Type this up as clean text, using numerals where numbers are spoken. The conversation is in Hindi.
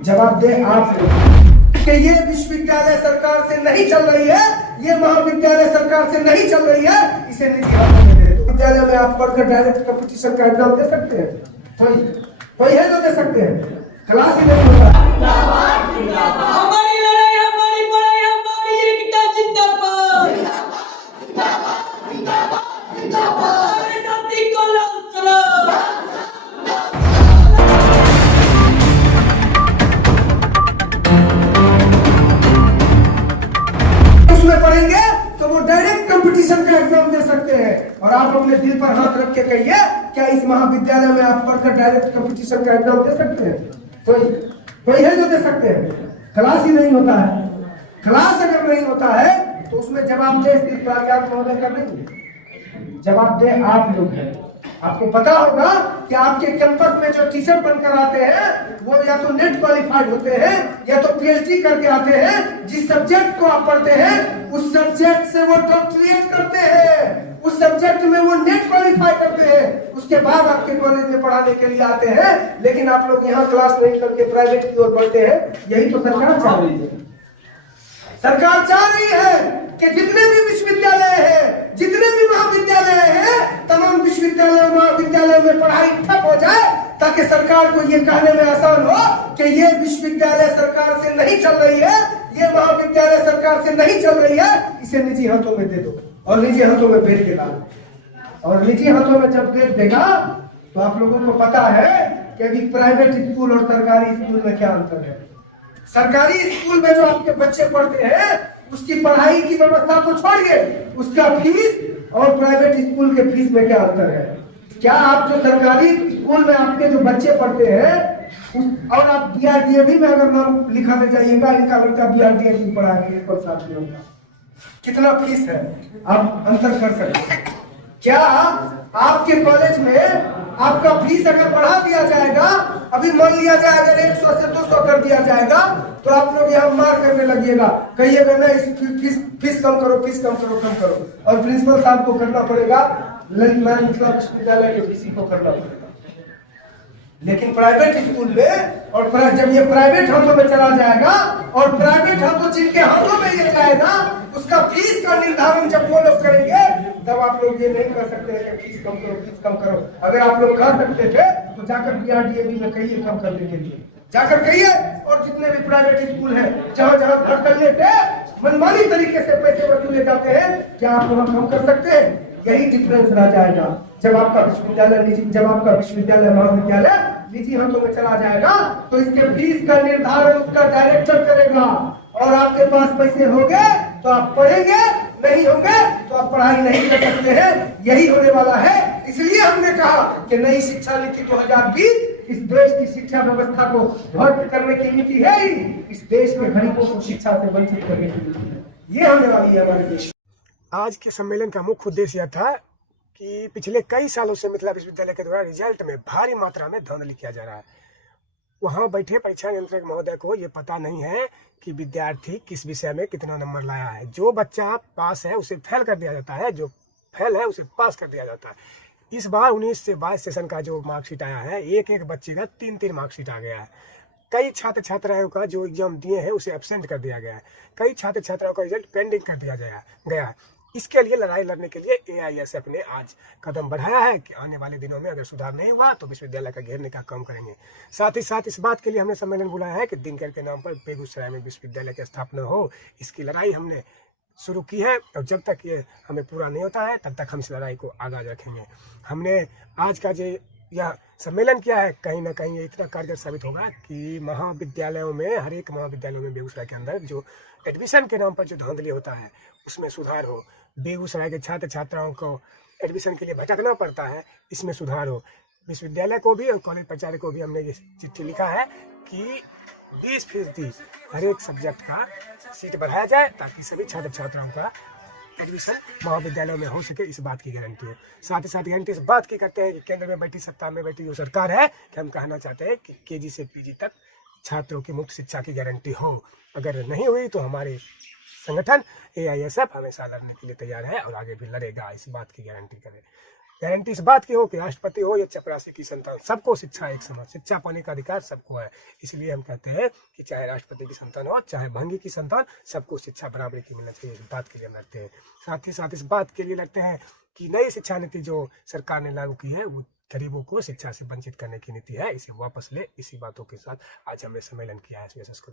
जवाब दे आप कि ये विश्वविद्यालय सरकार से नहीं चल रही है, ये महाविद्यालय सरकार से नहीं चल रही है, इसे निजी हाथों में दे दो। विद्यालय में आप पढ़कर डायरेक्ट कंपटीशन का एग्जाम दे सकते हैं? कोई है जो दे सकते हैं? क्लास ही नहीं होता। हमारी लड़ाई, हमारी पढ़ाई, हमारी एकता जिंदाबाद। हमारे जाति को लाल करो। उसमें पढ़ेंगे तो वो डायरेक्ट कंपटीशन का एग्जाम दे सकते हैं। और आप अपने दिल पर हाथ रख के कहिए, क्या इस महाविद्यालय में आप पढ़कर डायरेक्ट कंपटीशन का एग्जाम दे सकते हैं? कोई है जो दे सकते हैं? क्लास ही नहीं होता है। क्लास अगर नहीं होता है तो उसमें जवाबदेह सिर्फ प्राचार्य महोदय का नहीं, जवाबदेह आप लोग हैं। आपको पता होगा कि आपके कैंपस में जो टीचर बनकर आते हैं वो या तो नेट क्वालिफाइड होते हैं या तो पीएचडी करके आते हैं। जिस सब्जेक्ट को आप पढ़ते हैं उस सब्जेक्ट से वो डॉक्टरेट करते हैं, उस सब्जेक्ट में वो नेट क्वालिफाई करते हैं, उसके बाद आपके कॉलेज में पढ़ाने के लिए आते हैं। लेकिन आप लोग यहाँ क्लास नहीं करके प्राइवेट की ओर बढ़ते हैं। यही तो सरकार चाह रही है। सरकार चाह रही है कि जितने भी विश्वविद्यालय हैं, जितने भी महाविद्यालय हैं, तमाम विश्वविद्यालय महाविद्यालयों में पढ़ाई ठप हो जाए ताकि सरकार को ये कहने में आसान हो कि ये विश्वविद्यालय सरकार से नहीं चल रही है, ये महाविद्यालय सरकार से नहीं चल रही है, इसे निजी हाथों में दे दो। और निजी हाथों में भेज देगा। और निजी हाथों में जब भेज देगा तो आप लोगों को पता है कि अभी प्राइवेट स्कूल और सरकारी स्कूल में क्या अंतर है। सरकारी स्कूल में जो आपके बच्चे पढ़ते हैं उसकी पढ़ाई की व्यवस्था तो छोड़िए, उसका फीस और प्राइवेट स्कूल के फीस में क्या अंतर है? क्या आप जो सरकारी स्कूल में आपके जो बच्चे पढ़ते हैं और आप बीआरडीए में अगर नाम लिखाने जाइएगा, इनका लड़का बीआरडीए में पढ़ा रही है, कितना फीस है आप अंतर कर सकते हैं? क्या आपके कॉलेज में आपका फीस अगर बढ़ा दिया जाएगा, अभी मान लिया जाए अगर 100 से 200 कर दिया जाएगा तो आप लोग यहाँ मार करने लगिएगा, कहिएगा ना इस फीस कम करो, फीस कम करो। और प्रिंसिपल साहब को करना पड़ेगा, ललित नारायण मिथिला विश्वविद्यालय के डीसी को करना पड़ेगा। लेकिन प्राइवेट स्कूल में और जब ये प्राइवेट हाथों में चला जाएगा और प्राइवेट हाथों जिनके हाथों में ये जाएगा उसका फीस का निर्धारण जब वो लोग करेंगे तब आप लोग ये नहीं कर सकते कि फीस कम करो। अगर आप लोग कर सकते थे तो जाकर बीआरडीए में कहिए कम करने के लिए, जाकर कहिए। और जितने भी प्राइवेट स्कूल हैं जहाँ घर करने से मनमानी तरीके से पैसे वसूले जाते हैं, क्या आप वहाँ कम कर सकते हैं? यही डिफरेंस रह जाएगा जब आपका विश्वविद्यालय महाविद्यालय निजी हाथों में चला जाएगा तो इसके फीस का निर्धारण उसका डायरेक्टर करेगा। और आपके पास पैसे होंगे तो आप पढ़ेंगे, नहीं होंगे तो आप पढ़ाई नहीं कर सकते हैं। यही होने वाला है। इसलिए हमने कहा कि नई शिक्षा नीति 2020 इस देश की शिक्षा व्यवस्था को ध्वस्त करने की नीति है ही, इस देश के गरीबों को शिक्षा से वंचित करने की नीति है। ये होने वाली है हमारे देश। आज के सम्मेलन का मुख्य उद्देश्य यह था कि पिछले कई सालों से मिथिला विश्वविद्यालय के द्वारा रिजल्ट में भारी मात्रा में धांधली किया जा रहा है। वहाँ बैठे परीक्षा नियंत्रक महोदय को ये पता नहीं है कि विद्यार्थी किस विषय में कितना नंबर लाया है। जो बच्चा पास है उसे फेल कर दिया जाता है, जो फेल है उसे पास कर दिया जाता है। इस बार 19 से 22 सेशन का जो मार्कशीट आया है, एक बच्चे का 3 मार्कशीट आ गया है। कई छात्र छात्राओं का जो एग्जाम दिए हैं उसे एब्सेंट कर दिया गया है। कई छात्र छात्राओं का रिजल्ट पेंडिंग कर दिया गया है। इसके लिए लड़ाई लड़ने के लिए एआईएसएफ ने आज कदम बढ़ाया है कि आने वाले दिनों में अगर सुधार नहीं हुआ तो विश्वविद्यालय का घेरने का काम करेंगे। साथ ही साथ इस बात के लिए हमने सम्मेलन बुलाया है कि दिनकर के नाम पर बेगूसराय में विश्वविद्यालय की स्थापना हो। इसकी लड़ाई हमने शुरू की है और जब तक ये हमें पूरा नहीं होता है तब तक हम इस लड़ाई को आगाज रखेंगे। हमने आज का जो यह सम्मेलन किया है, कहीं ना कहीं ये इतना कारगर साबित होगा कि महाविद्यालयों में, हर एक महाविद्यालयों में बेगूसराय के अंदर जो एडमिशन के नाम पर जो धांधली होता है उसमें सुधार हो। बेगूसराय के छात्र छात्राओं को एडमिशन के लिए भटकना पड़ता है, इसमें सुधार हो। विश्वविद्यालय को भी और कॉलेज प्राचार्य को भी हमने ये चिट्ठी लिखा है कि 20% हर एक सब्जेक्ट का सीट बढ़ाया जाए ताकि सभी छात्र छात्राओं का एडमिशन महाविद्यालयों में हो सके, इस बात की गारंटी हो। साथ ही साथ गारंटी इस बात की करते हैं कि केंद्र में बैठी, सत्ता में बैठी जो सरकार है, कि हम कहना चाहते हैं कि केजी से पीजी तक छात्रों की मुफ्त शिक्षा की गारंटी हो। अगर नहीं हुई तो हमारे संगठन एआईएसएफ हमेशा लड़ने के लिए तैयार है और आगे भी लड़ेगा, इस बात की गारंटी करें। गारंटी इस बात की हो कि राष्ट्रपति हो या चपरासी की संतान, सबको शिक्षा एक समान, शिक्षा पाने का अधिकार सबको है। इसलिए हम कहते हैं कि चाहे राष्ट्रपति की संतान हो चाहे भंगी की संतान, सबको शिक्षा बराबरी की मिलना चाहिए। इस बात के लिए हम लड़ते हैं। साथ ही साथ इस बात के लिए लड़ते हैं कि नई शिक्षा नीति जो सरकार ने लागू की है वो गरीबों को शिक्षा से वंचित करने की नीति है, इसे वापस ले। इसी बातों के साथ आज हमने सम्मेलन किया है SBSS को।